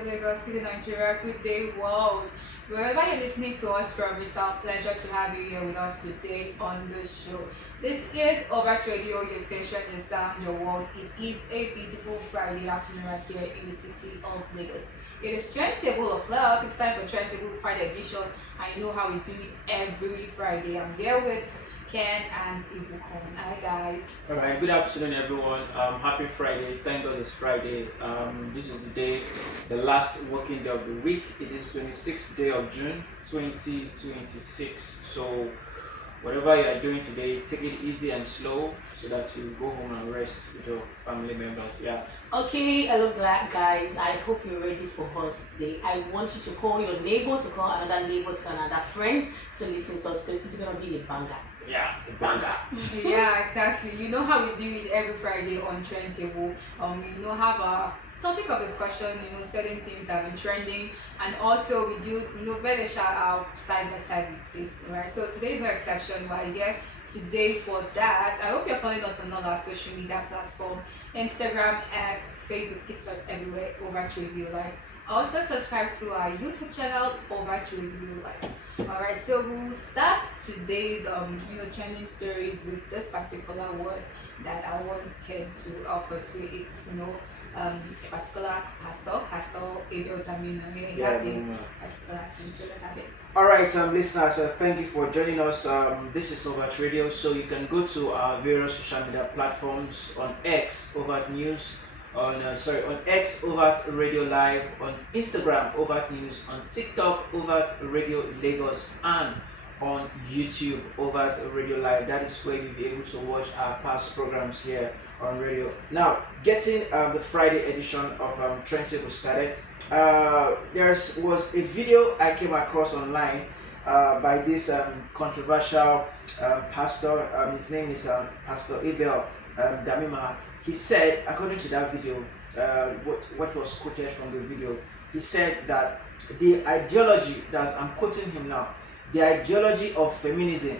Lagos, City, Nigeria, good day, world. Wherever you're listening to us from, it's our pleasure to have you here with us today on the show. This is Overt Radio, your station, your sound, your world. It is a beautiful Friday afternoon right here in the city of Lagos. It is Trendtable o'clock. It's time for Trendtable Friday edition. I know how we do it every Friday. I'm here with Ken and Ibukom. Hi, guys. All right, good afternoon, everyone. Happy Friday. Thank God it's Friday. This is the day, the last working day of the week. It is 26th day of June 2026. So, whatever you are doing today, take it easy and slow so that you go home and rest with your family members. Yeah. Okay, hello guys. I hope you're ready for us today. I want you to call your neighbor, to call another neighbor, to call another friend to listen to us because it's gonna be a banger. Yeah, the banger. Yeah, exactly. You know how we do it every Friday on Trend Table. Have a topic of discussion, certain things that have been trending, and also we do, better shout out side by side with it, right? So today is no exception. We're here today for that. I hope you're following us on all our social media platform, Instagram, X, Facebook, TikTok, everywhere, over Radio Live. Also subscribe to our YouTube channel, over Radio Live. Alright, so we'll start today's trending stories with this particular word that I want Ken to help us with. It's a particular pastor Abel Damina. He had a particular thing, so let's have it. All right, listeners, thank you for joining us. This is Overt Radio, so you can go to our various social media platforms on X, Overt News, on X, Overt Radio Live, on Instagram, Overt News, on TikTok, Overt Radio Lagos, and on YouTube, Overt Radio Live. That is where you'll be able to watch our past programs here on radio. Now, getting the Friday edition of Trend Table started, there was a video I came across online by this controversial pastor. His name is Pastor Abel Damima. He said, according to that video, what was quoted from the video, he said that the ideology, that I'm quoting him now, the ideology of feminism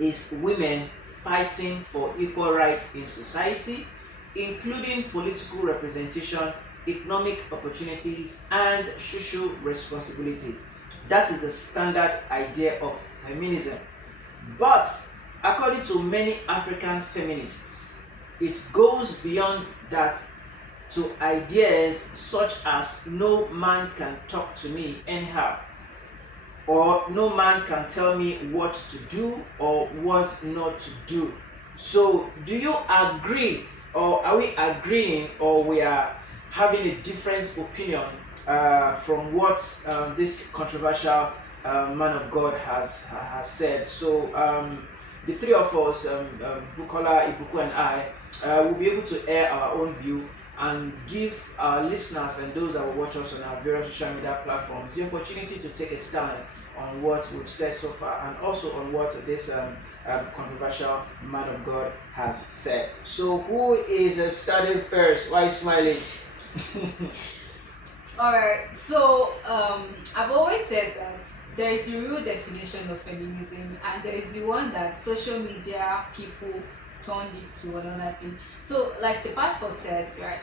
is women fighting for equal rights in society, including political representation, economic opportunities, and social responsibility. That is the standard idea of feminism. But according to many African feminists, it goes beyond that to ideas such as no man can talk to me anyhow, or no man can tell me what to do or what not to do. So do you agree, or are we agreeing, or we are having a different opinion from what this controversial man of God has said? So the three of us, Bukola, Ibuku, and I, will be able to air our own view and give our listeners and those that will watch us on our various social media platforms the opportunity to take a stand on what we've said so far, and also on what this controversial man of God has said. So who is starting first? Why are you smiling? Alright, so I've always said that there is the real definition of feminism, and there is the one that social media people turned it to another thing. So, like the pastor said, right,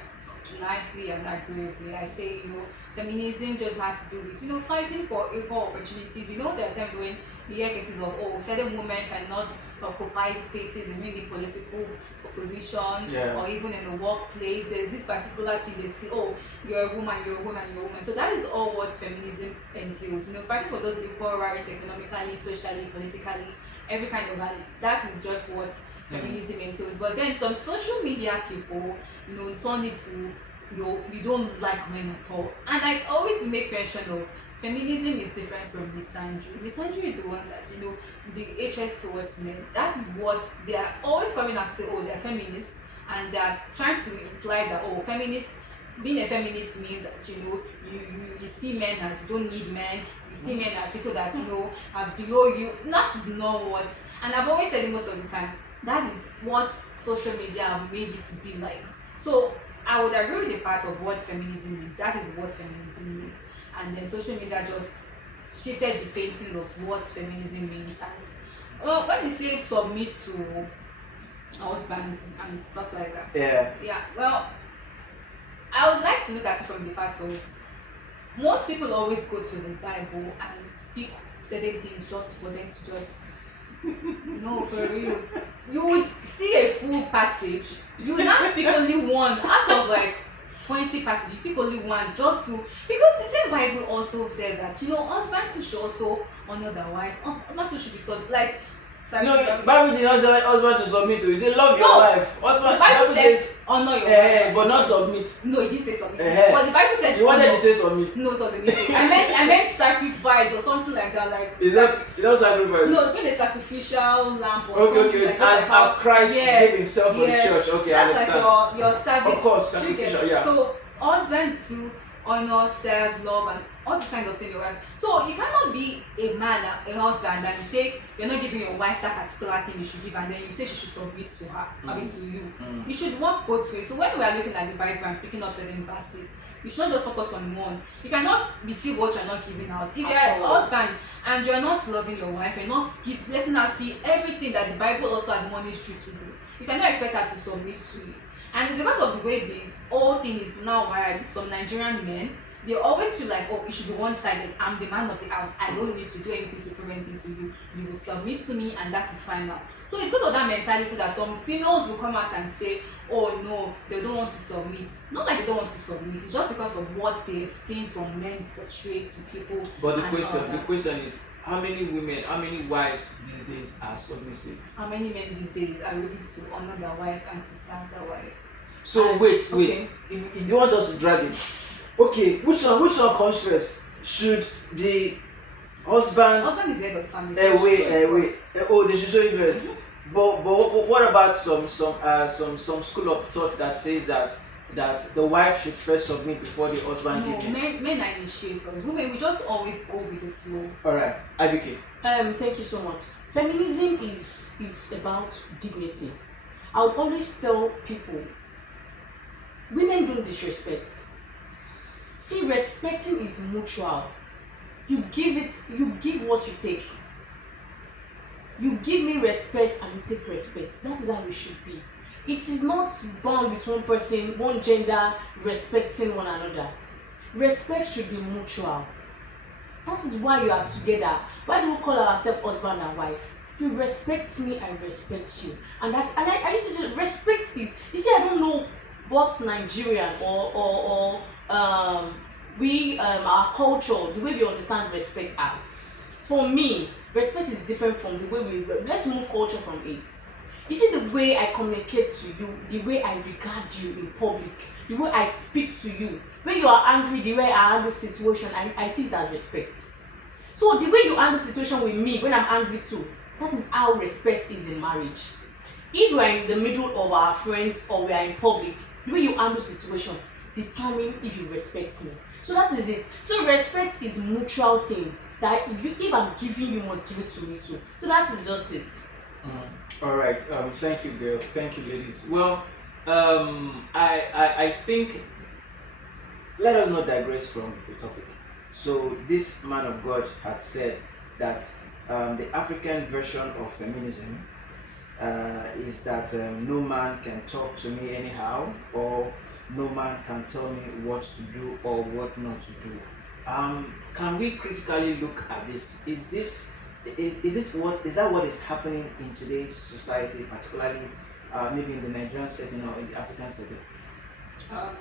nicely and agreeably, I say, feminism just has to do with, fighting for equal opportunities. There are times when we hear cases of, certain women cannot occupy spaces in maybe political opposition, Yeah. or even in the workplace. There's this particular thing they say, you're a woman, you're a woman, you're a woman. So that is all what feminism entails. Fighting for those equal rights economically, socially, politically, every kind of value. That is just what feminism entails. But then some social media people, turn it to you don't like men at all. And I always make mention of feminism is different from misandry. Misandry is the one that the hatred towards men. That is what they are always coming and say, they're feminists, and they're trying to imply that feminist, being a feminist means that you see men as you don't need men, you see men as people that are below you. That is not what, and I've always said it most of the times, that is what social media have made it to be like. So I would agree with the part of what feminism means. That is what feminism means. And then social media just shifted the painting of what feminism means. And when you say submit to husband and stuff like that. Yeah. Yeah. Well, I would like to look at it from the part of most people always go to the Bible and pick certain things just for them to just no, for real. You would see a full passage. You would not pick only one out of like 20 passages. Pick only one just to, because the same Bible also said that husband too should also honor their wife. Not too should be so like. Sorry, No, Bible did not say husband to submit to. He said love your No. wife. Husband, The Bible says says honor your wife, but not submit. No, it didn't say submit. Eh. But the Bible said You wanted honor. to say submit. No, it was a mistake. I meant sacrifice or something like that. Like Is that you don't sacrifice? no, when a sacrificial lamp or Okay, something okay. like that. As like how- Christ Yes, gave himself for yes. the church. Okay, I That's understand. like your service. Of course, Do you get sacrificial, it? yeah. So husband to honor, serve, love, and all this kind of thing your wife. So you cannot be a man, a husband, and you say you're not giving your wife that particular thing you should give, and then you say she should submit to her, I mean to you. You should work both ways. So when we are looking at the Bible and picking up certain verses, you should not just focus on one. You cannot receive what you're not giving out. If you're a husband and you're not loving your wife, you're not letting her see everything that the Bible also admonished you to do, you cannot expect her to submit to you. And it's because of the way the whole thing is now wired. Some Nigerian men, they always feel like, oh, it should be one-sided. I'm the man of the house. I don't need to do anything to prove anything to you. You will submit to me, and that is final. So it's because of that mentality that some females will come out and say, oh no, they don't want to submit. Not like they don't want to submit. It's just because of what they've seen some men portray to people. But the and all question that. is, how many women, how many wives these days are submissive? How many men these days are ready to honor their wife and to serve their wife? So wait. okay. If you don't want us to drag it, okay, which one comes first? Should the husband Husband is the head of the family. so show wait, it wait. first. Oh, they should show it first. But what about some school of thought that says that the wife should first submit before the husband No, gives in? men are initiators. Women, we just always go with the flow. All right, IBK. Thank you so much. Feminism is about dignity. I would always tell people, women don't disrespect. See, respecting is mutual. You give what you take. You give me respect and you take respect. That is how it should be. It is not bound with one person, one gender respecting one another. Respect should be mutual. That is why you are together. Why do we call ourselves husband and wife? You respect me, I respect you. And I used to say respect is, you see, I don't know what Nigerian or our culture, the way we understand respect as. For me, respect is different from the way let's move culture from it. You see, the way I communicate to you, the way I regard you in public, the way I speak to you, when you are angry, the way I handle situation, I see it as respect. So the way you handle situation with me when I'm angry too, that is how respect is in marriage. If we are in the middle of our friends or we are in public, the way you handle situation determine if you respect me. So that is it. So respect is mutual thing that if I'm giving, you must give it to me too. So that is just it. All right. Thank you, girl. Thank you, ladies. Well, I think Let us not digress from the topic. So this man of God had said that the African version of feminism is that no man can talk to me anyhow, or no man can tell me what to do or what not to do. Can we critically look at this? Is that what is happening in today's society, particularly maybe in the Nigerian setting or in the African setting?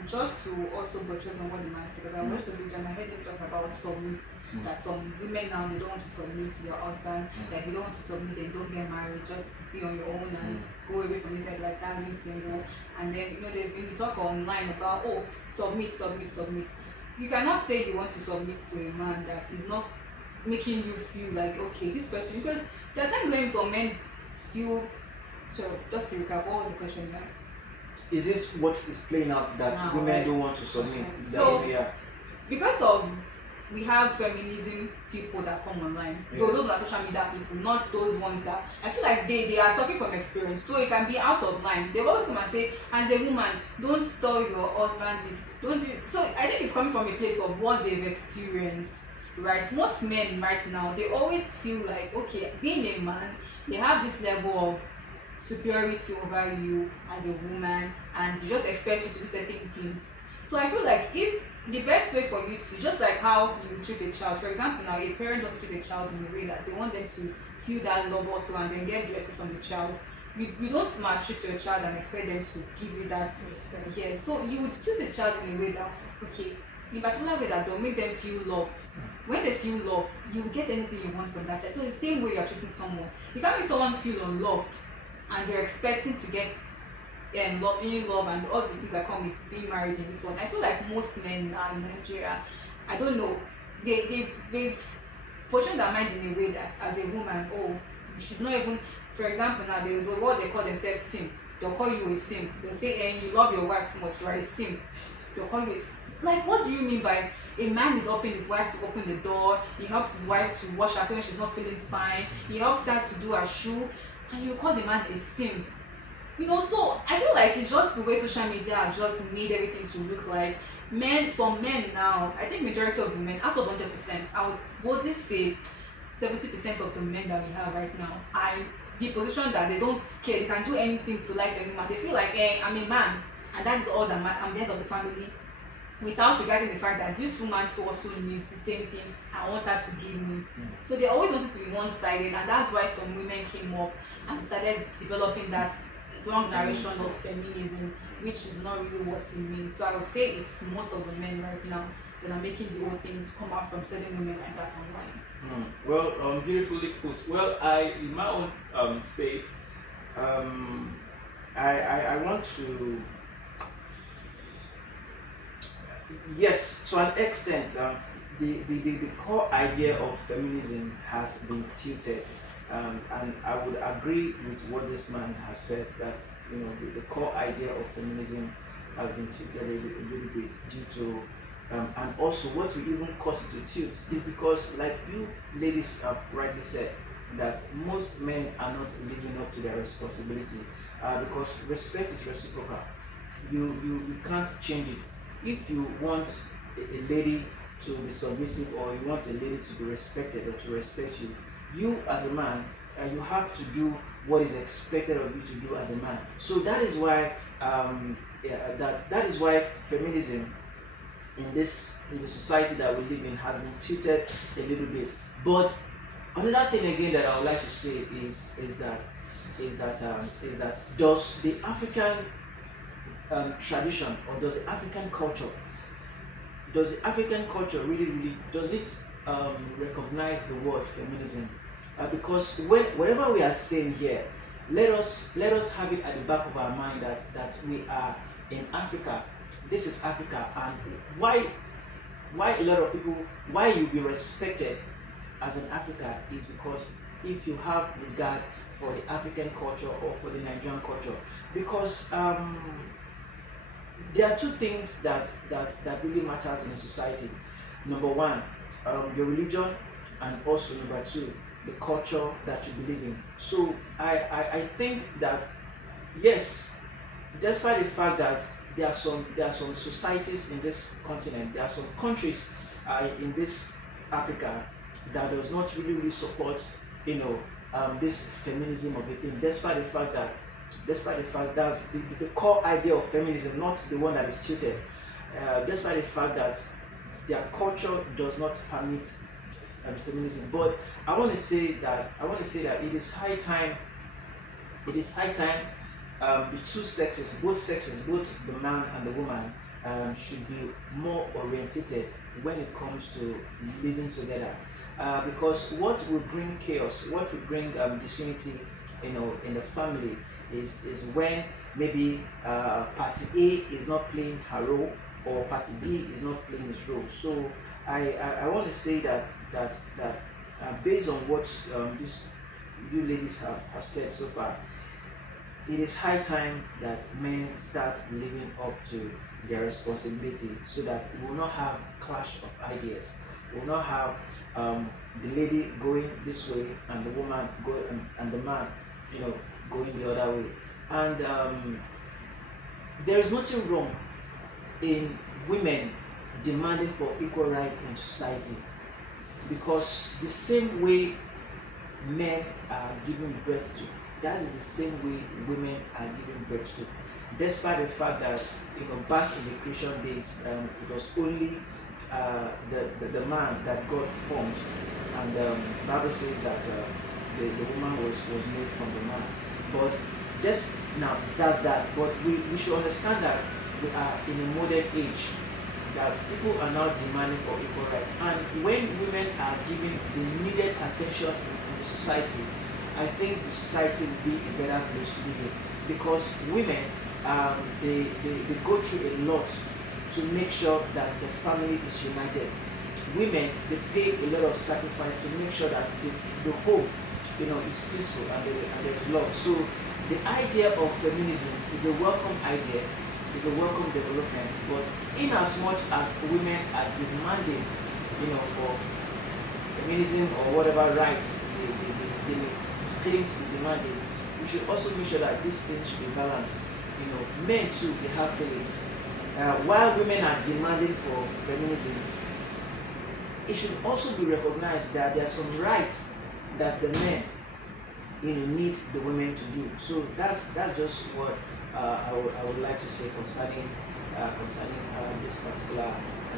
Just to also buttress on what the man said, because I watched the video and I heard him talk about submit. That some women now, they don't want to submit to their husband. Like, you don't want to submit, they don't get married, just be on your own and go away from his head like that, being single. And then when you talk online about submit. You cannot say you want to submit to a man that is not making you feel like, okay, this person, because there are times when some men feel. So just to recap, what was the question, guys? Is this what is playing out that women don't want to submit? Is that So, what we are? Because of we have feminism people that come online. Though those are social media people, not those ones that I feel like they are talking from experience. So it can be out of line. They always come and say, as a woman, don't tell your husband this. Don't do it. So I think it's coming from a place of what they've experienced. Right? Most men right now, they always feel like, okay, being a man, they have this level of superiority over you as a woman, and they just expect you to do certain things. So I feel like if the best way for you to, just like how you treat a child, for example, now a parent don't treat a child in a way that they want them to feel that love also and then get the respect from the child. You don't maltreat your child and expect them to give you that respect. Yes, so you would treat a child in a way that, okay, in a particular way that they'll make them feel loved. When they feel loved, you will get anything you want from that child. So the same way you're treating someone, you can't make someone feel unloved and you're expecting to get love, being love, and all the things that come with being married in one. I feel like most men now in Nigeria, I don't know, they've positioned their mind in a way that as a woman, oh, you should not even, for example, now there is what they call themselves simp. They'll call you a simp. They'll say, you love your wife too much, you are a simp. They'll call you a simp. Like, what do you mean by a man is helping his wife to open the door, he helps his wife to wash her clothes when she's not feeling fine, he helps her to do her shoe, and you call the man a simp? So I feel like it's just the way social media have just made everything to look like some men now, I think majority of the men, out of 100%, I would boldly say 70% of the men that we have right now are in the position that they don't care, they can do anything to like any man. They feel like, I'm a man, and that is all that matters, I'm the head of the family, without regarding the fact that this woman too also needs the same thing I want her to give me. So they always wanted to be one-sided, and that's why some women came up and started developing that long narration of feminism, which is not really what it means. So I would say it's most of the men right now that are making the whole thing come out from certain women like that online. Well, beautifully put. Well, I in my own say, I want to, yes, to an extent, the core idea of feminism has been tilted. And I would agree with what this man has said, that the core idea of feminism has been tilted a little bit due to and also what we even cause it to tilt is because, like you ladies have rightly said, that most men are not living up to their responsibility, because respect is reciprocal. You can't change it. If you want a lady to be submissive, or you want a lady to be respected or to respect you, you as a man, you have to do what is expected of you to do as a man. So that is why that is why feminism in the society that we live in has been tilted a little bit. But another thing again that I would like to say is that does the African tradition, or does the African culture really does it recognize the word feminism? Because whatever we are saying here, let us have it at the back of our mind that we are in Africa. This is Africa, and why a lot of people, why you be respected as an Africa is because if you have regard for the African culture or for the Nigerian culture. Because there are two things that really matters in a society. Number one, your religion, and also number two, the culture that you believe in. So I think that yes, despite the fact that there are some societies in this continent, there are some countries in this Africa that does not really support this feminism of the thing, despite the fact that's the core idea of feminism, not the one that is tilted, despite the fact that their culture does not permit feminism. But I want to say that it is high time the two sexes, both sexes, both the man and the woman, should be more orientated when it comes to living together, because what will bring chaos, what will bring disunity in the family is when maybe party A is not playing her role, or party B is not playing his role. So I want to say that based on what these you ladies have said so far, it is high time that men start living up to their responsibility, so that we will not have clash of ideas. We will not have the lady going this way and the woman going and the man, going the other way. And there is nothing wrong in women demanding for equal rights in society, because the same way men are given birth to, that is the same way women are given birth to. despite the fact that back in the Christian days, it was only the man that God formed, and Bible says that the woman was made from the man. But just now, that's that. But we should understand that we are in a modern age, that people are now demanding for equal rights. And when women are given the needed attention in the society, I think the society will be a better place to live in. Because women, they go through a lot to make sure that the family is united. Women, they pay a lot of sacrifice to make sure that the home, is peaceful and there's love. So the idea of feminism is a welcome idea, is a welcome development. But in as much as women are demanding, for feminism or whatever rights they claim to be demanding, we should also make sure that these things should be balanced. Men too, they have feelings. While women are demanding for feminism, it should also be recognized that there are some rights that the men, need the women to do. So that's just what I would like to say concerning this particular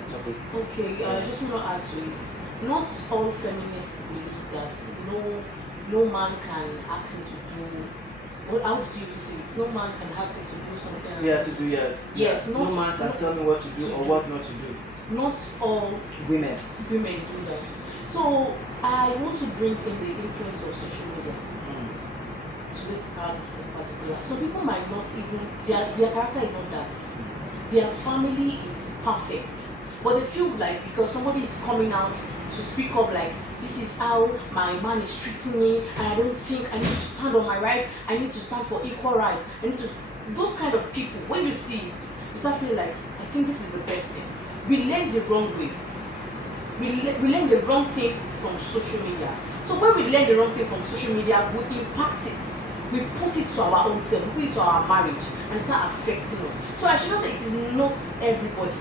topic. Okay, I just want to add to it. Not all feminists believe that no man can ask him to do. Well, how did you even say it? No man can ask him to do something. Yeah, to do Yes, no man can tell me what to do or what not to do. Not all Women do that. So I want to bring in the influence of social media to this part in particular. So people might not even their character is not that. Their family is perfect, but they feel like because somebody is coming out to speak up, like this is how my man is treating me, and I don't think I need to stand on my right. I need to stand for equal rights. I need to. Those kind of people, when you see it, you start feeling like I think this is the best thing. We learn the wrong way. We learn the wrong thing from social media. So when we learn the wrong thing from social media, we impact it. We put it to our own self, we put it to our marriage, and it's not affecting us. So I should not say it is not everybody.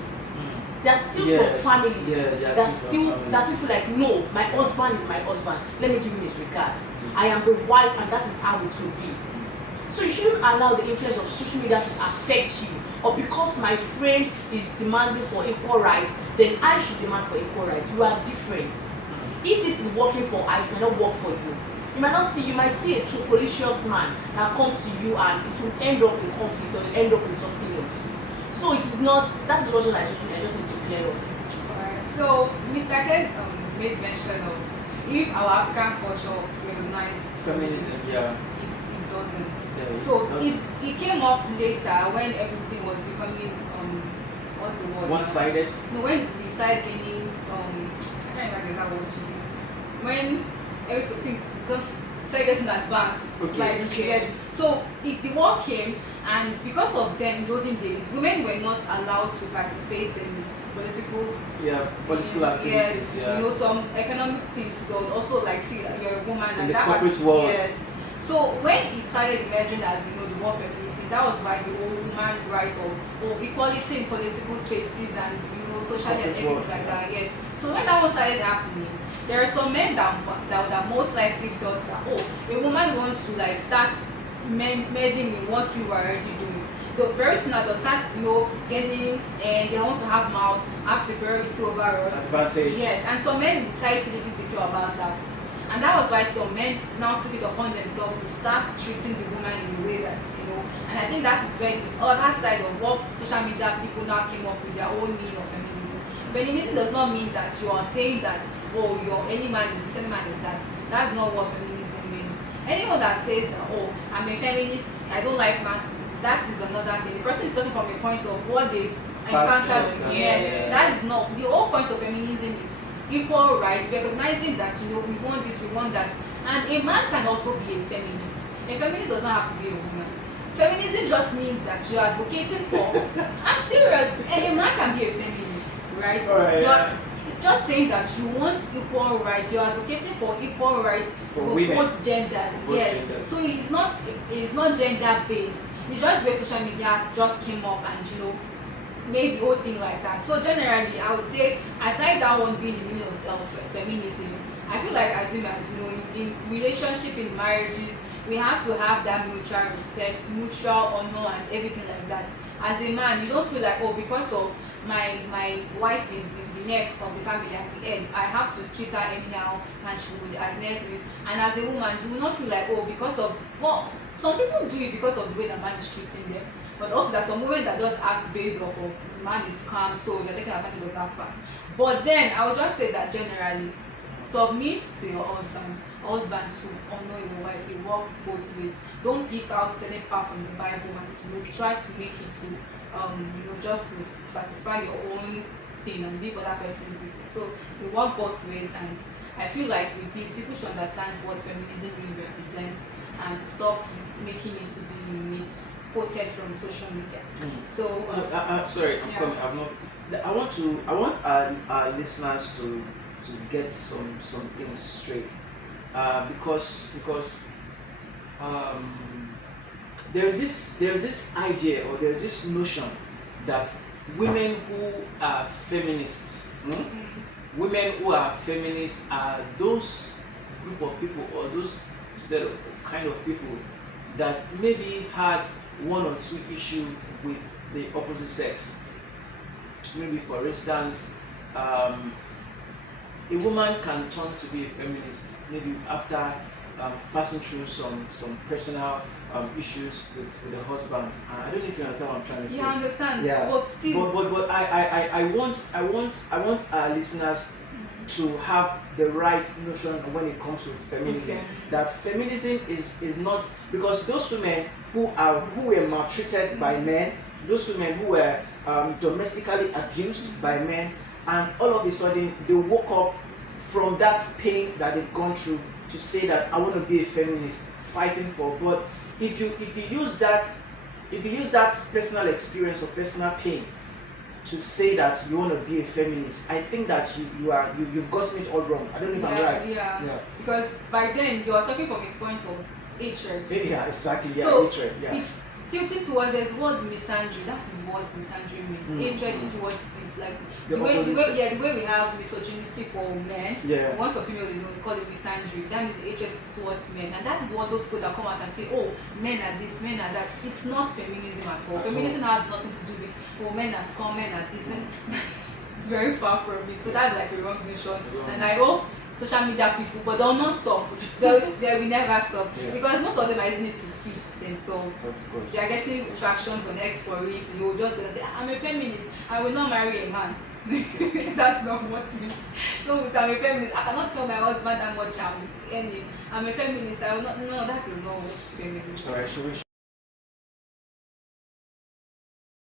There are still some families that still feel like, no, my husband is my husband. Let me give him his regard. I am the wife, and that is how it will be. So you shouldn't allow the influence of social media to affect you. Or because my friend is demanding for equal rights, then I should demand for equal rights. You are different. If this is working for us, it may not work for you. You might see a true man that come to you and it will end up in conflict or end up in something else. So it is not, that's the version I just need to clear up. Alright, so Mr. Ken made mention of if our African culture recognizes Feminism, it doesn't. Yeah, So it came up later when everything was becoming what's the word? one-sided. No, when we started gaining I can't remember that word to use. When everything started getting advanced. Okay. So the war came, and because of them in olden days, women were not allowed to participate in political activities. Yes, some economic things. Also, like, see, you're a woman, In and the that corporate world. Yes. So when it started emerging as the war feminism, that was why the whole woman right of equality in political spaces and socially and everything world. like that. Yes. So when that one started happening, there are some men that most likely felt that a woman wants to like start meddling in what you are already doing. The very soon they'll start getting and they want to have mouth, have superiority over us. Advantage. Yes, and some men decide feeling insecure about that. And that was why some men now took it upon themselves to start treating the woman in a way that, and I think that is where the other side of what social media people now came up with their own meaning of feminism. Feminism does not mean that you are saying that, any man is this, any man is that. That's not what feminism means. Anyone that says that, I'm a feminist, I don't like man, that is another thing. The person is talking from a point of what they encountered with men. That is not, the whole point of feminism is equal rights, recognizing that we want this, we want that, and a man can also be a feminist. A feminist does not have to be a woman. Feminism just means that you are advocating for. I'm serious. A man can be a feminist, right? Right. It's just saying that you want equal rights. You're advocating for equal rights for women. Both genders. Yes. Genders. So it's not gender based. It's just where social media just came up and made the whole thing like that. So generally, I would say, aside that one being the meaning of feminism, I feel like as women, in relationship, in marriages, we have to have that mutual respect, mutual honor, and everything like that. As a man, you don't feel like, oh, because of my wife is in the neck of the family at the end, I have to treat her anyhow and she would admit to it. And as a woman, you will not feel like, oh, because of, well, some people do it because of the way the man is treating them, but also there's some women that just act based off of the man is calm, so they're taking advantage of that fact. But then I would just say that generally, submit to your husband to honor your wife. It works both ways. Don't pick out certain part from the Bible and try to make it to just to satisfy your own thing and leave other person this thing. So it works both ways, and I feel like with this people should understand what feminism really represents and stop making it to be misquoted from social media. So sorry, I'm yeah. coming. I'm not. I want our listeners to get some things straight, because there's this idea, or there's this notion that women who are feminists, women who are feminists are those group of people, or those set of kind of people that maybe had one or two issues with the opposite sex. Maybe, for instance, a woman can turn to be a feminist maybe after passing through some personal issues with the husband. I don't know if you understand what I'm trying to say. yeah, I understand. Yeah. But still, But I want our listeners to have the right notion when it comes to feminism. Okay. That feminism is not, because those women who were maltreated by men, those women who were domestically abused by men, and all of a sudden they woke up from that pain that they've gone through to say that I want to be a feminist, fighting for. But if you use that personal experience or personal pain to say that you want to be a feminist, I think that you've gotten it all wrong. I don't know if I'm right. Yeah. Because by then you are talking from a point of hatred. Yeah, exactly. Yeah, So hatred. Yeah. it's tilting towards this word misandry. That is what misandry means. Hatred towards the way we have misogynistic for men. Yeah. One for females, we call it misandry. That means hatred towards men, and that is what those people that come out and say, oh, men are this, men are that. It's not feminism at all. Feminism has nothing to do with, oh, men are scum, men are this. It's very far from it. So that's like a wrong notion. And I hope social media people, but they'll not stop. They will never stop, because most of them are using it to feed themselves. Of course. They are getting tractions on X for it. You know, just gonna say, I'm a feminist. I will not marry a man. That's not what we. No, I'm a feminist. I cannot tell my husband how much I'm earning. I'm a feminist. I will not. No, that is not what feminism. All right. So we